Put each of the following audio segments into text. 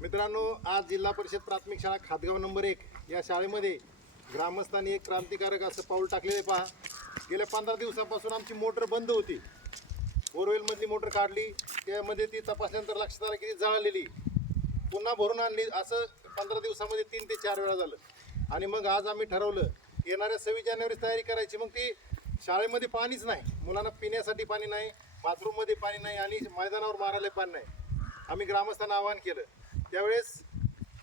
मित्रांनो आज जिल्हा परिषद प्राथमिक शाळा खातगाव नंबर एक या शाळेमध्ये ग्रामस्थांनी एक क्रांतिकारक असं पाऊल टाकलेले पहा. गेल्या पंधरा दिवसापासून आमची मोटर बंद होती. बोरवेलमधली मोटर काढली. त्यामध्ये ती तपासल्यानंतर लक्षात आलं की ती जळालेली. पुन्हा भरून आणली. असं पंधरा दिवसामध्ये तीन ते चार वेळा झालं. आणि मग आज आम्ही ठरवलं येणाऱ्या सव्वीस जानेवारी तयारी करायची. मग ती शाळेमध्ये पाणीच नाही. मुलांना पिण्यासाठी पाणी नाही बाथरूममध्ये पाणी नाही आणि मैदानावर मारायला पाणी नाही. आम्ही ग्रामस्थांना आवाहन केलं. त्यावेळेस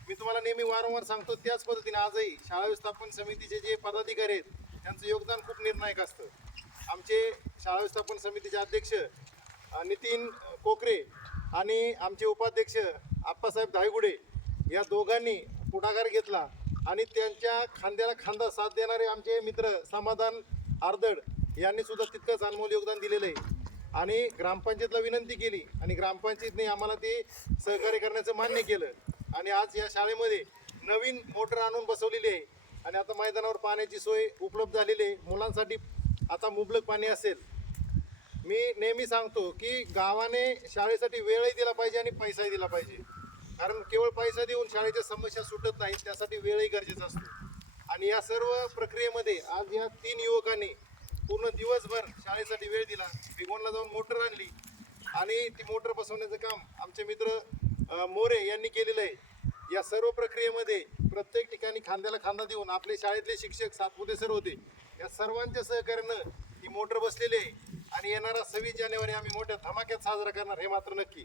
मी तुम्हाला नेहमी वारंवार सांगतो त्याच पद्धतीने आजही शाळा व्यवस्थापन समितीचे जे पदाधिकारी आहेत त्यांचं योगदान खूप निर्णायक असतं. आमचे शाळा व्यवस्थापन समितीचे अध्यक्ष नितीन कोकरे आणि आमचे उपाध्यक्ष आप्पासाहेब धायगुडे या दोघांनी पुढाकार घेतला आणि त्यांच्या खांद्याला खांदा साथ देणारे आमचे मित्र समाधान आर्दड यांनी सुद्धा तितकंच अनमोल योगदान दिलेलं आहे. आणि ग्रामपंचायतला विनंती केली आणि ग्रामपंचायतने आम्हाला ते सहकार्य करण्याचं मान्य केलं. आणि आज या शाळेमध्ये नवीन मोटर आणून बसवलेली आहे. आणि आता मैदानावर पाण्याची सोय उपलब्ध झालेली आहे. मुलांसाठी आता मुबलक पाणी असेल. मी नेहमी सांगतो की गावाने शाळेसाठी वेळही दिला पाहिजे आणि पैसाही दिला पाहिजे. कारण केवळ पैसा देऊन शाळेच्या समस्या सुटत नाहीत त्यासाठी वेळही गरजेचा असतो. आणि या सर्व प्रक्रियेमध्ये आज या तीन युवकांनी पूर्ण दिवसभर शाळेसाठी वेळ दिला. भिगवणला जाऊन मोटर आणली. आणि ती मोटर बसवण्याचं काम आमचे मित्र मोरे यांनी केलेलं आहे. या सर्व प्रक्रियेमध्ये प्रत्येक ठिकाणी खांद्याला खांदा देऊन आपले शाळेतले शिक्षक सातपुते सर होते. या सर्वांच्या सहकार्यानं ही मोटर बसलेली आहे. आणि येणारा सव्वीस जानेवारी आम्ही मोठ्या धमाक्यात साजरा करणार हे मात्र नक्की.